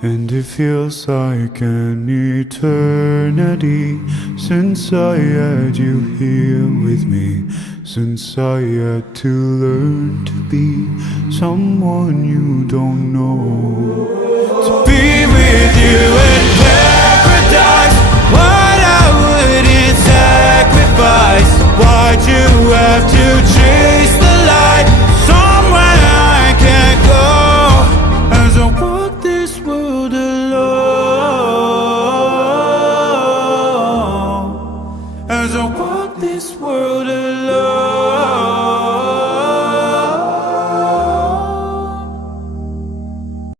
And it feels like an eternity since I had you here with me, since I had to learn to be someone you don't know.